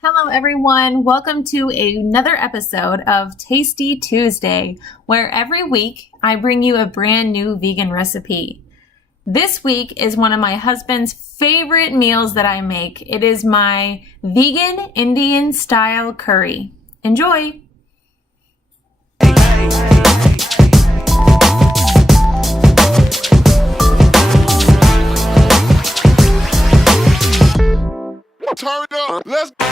Hello, everyone. Welcome to another episode of Tasty Tuesday, where every week I bring you a brand new vegan recipe. This week is one of my husband's favorite meals that I make. It is my vegan Indian style curry. Enjoy! Turn it up. Let's go.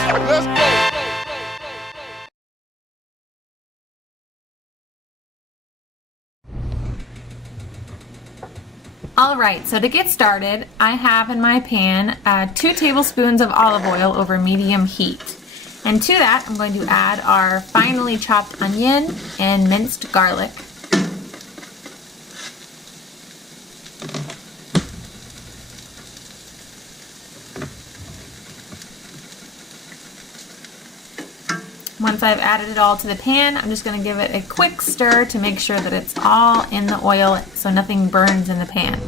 All right, so to get started, I have in my pan 2 tablespoons of olive oil over medium heat. And to that, I'm going to add our finely chopped onion and minced garlic. Once I've added it all to the pan, I'm just going to give it a quick stir to make sure that it's all in the oil so nothing burns in the pan.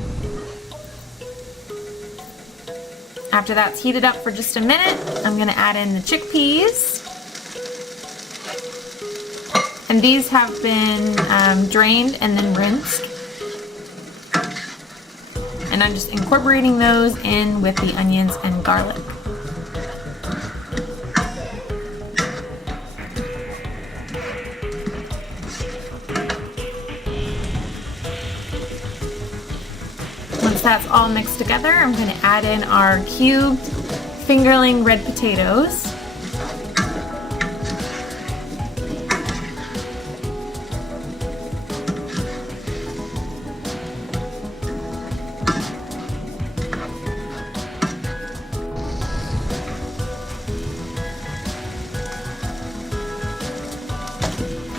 After that's heated up for just a minute, I'm going to add in the chickpeas. And these have been drained and then rinsed. And I'm just incorporating those in with the onions and garlic. Once that's all mixed together, I'm going to add in our cubed fingerling red potatoes.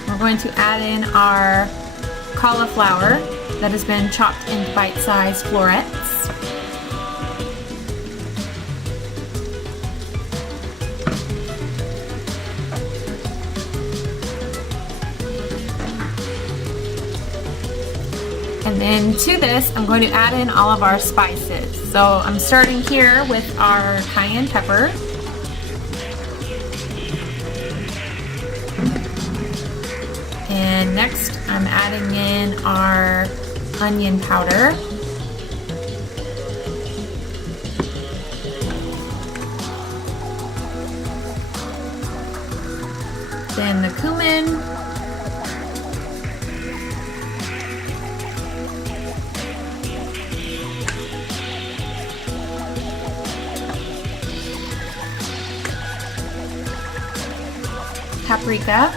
We're going to add in our cauliflower that has been chopped into bite-sized florets. And then to this, I'm going to add in all of our spices. So I'm starting here with our cayenne pepper. And next, I'm adding in our onion powder. Then the cumin. Paprika.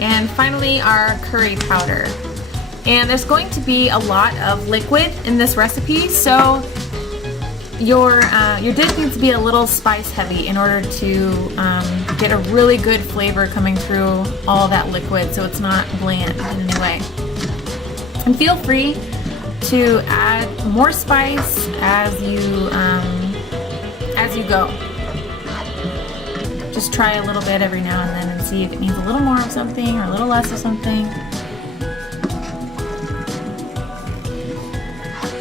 And finally, our curry powder. And there's going to be a lot of liquid in this recipe, so your dish needs to be a little spice heavy in order to get a really good flavor coming through all of that liquid, so it's not bland in any way. And feel free to add more spice as you go. Just try a little bit every now and then and see if it needs a little more of something or a little less of something.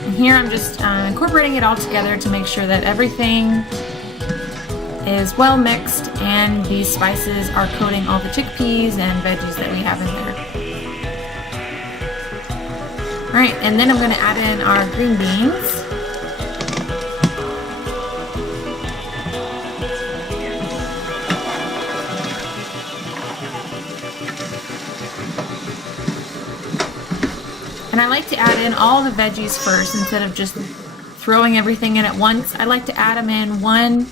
And here I'm just incorporating it all together to make sure that everything is well mixed and these spices are coating all the chickpeas and veggies that we have in there. Alright, and then I'm going to add in our green beans. And I like to add in all the veggies first instead of just throwing everything in at once. I like to add them in one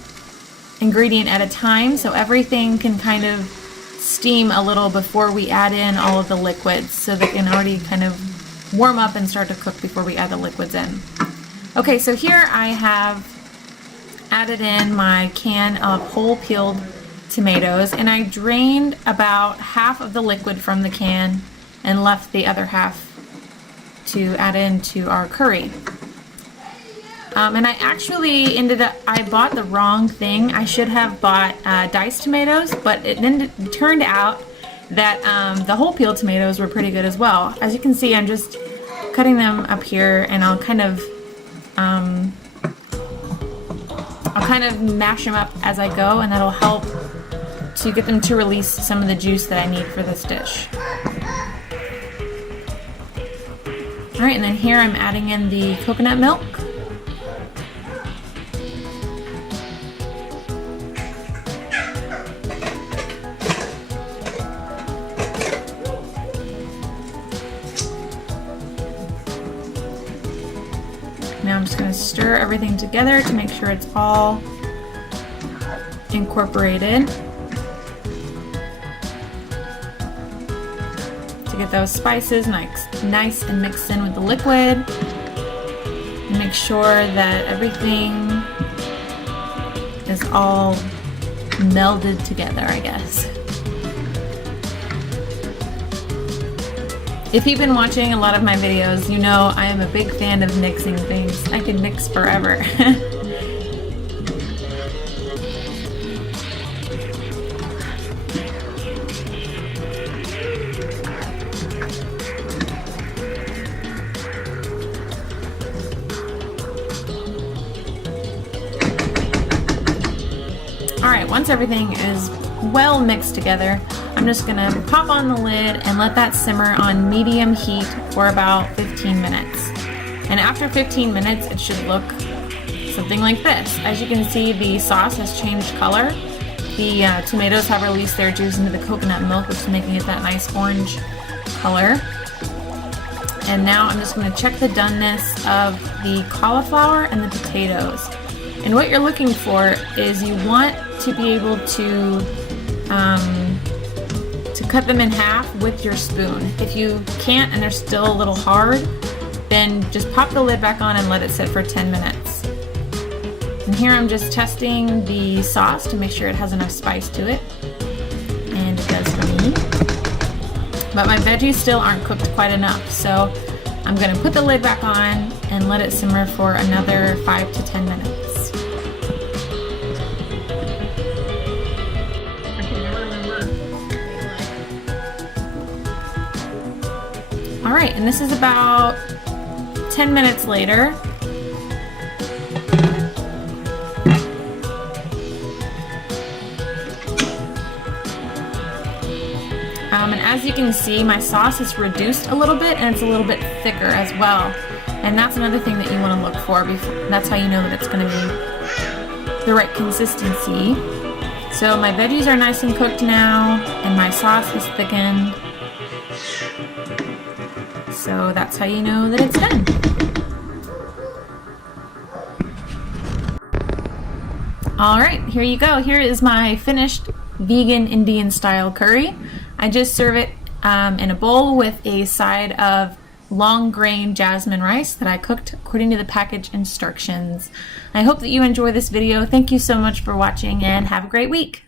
ingredient at a time so everything can kind of steam a little before we add in all of the liquids, so they can already kind of warm up and start to cook before we add the liquids in. Okay, so here I have added in my can of whole peeled tomatoes, and I drained about half of the liquid from the can and left the other half to add into our curry. And I actually I bought the wrong thing. I should have bought diced tomatoes, but it turned out that the whole peeled tomatoes were pretty good as well. As you can see, I'm just cutting them up here, and I'll kind of mash them up as I go, and that'll help to get them to release some of the juice that I need for this dish. Alright, and then here I'm adding in the coconut milk. Now I'm just going to stir everything together to make sure it's all incorporated. To get those spices nice and mixed in with the liquid. And make sure that everything is all melded together, I guess. If you've been watching a lot of my videos, you know I am a big fan of mixing things. I can mix forever. Alright, once everything is well mixed together, I'm just going to pop on the lid and let that simmer on medium heat for about 15 minutes. And after 15 minutes, it should look something like this. As you can see, the sauce has changed color. The tomatoes have released their juice into the coconut milk, which is making it that nice orange color. And now I'm just going to check the doneness of the cauliflower and the potatoes. And what you're looking for is you want to be able to cut them in half with your spoon. If you can't and they're still a little hard, then just pop the lid back on and let it sit for 10 minutes. And here I'm just testing the sauce to make sure it has enough spice to it. And it does for me. But my veggies still aren't cooked quite enough, so I'm going to put the lid back on and let it simmer for another 5 to 10 minutes. Alright, and this is about 10 minutes later. And as you can see, my sauce is reduced a little bit and it's a little bit thicker as well. And that's another thing that you want to look for. That's how you know that it's going to be the right consistency. So my veggies are nice and cooked now, and my sauce is thickened. So that's how you know that it's done. Alright, here you go. Here is my finished vegan Indian style curry. I just serve it in a bowl with a side of long grain jasmine rice that I cooked according to the package instructions. I hope that you enjoy this video. Thank you so much for watching and have a great week.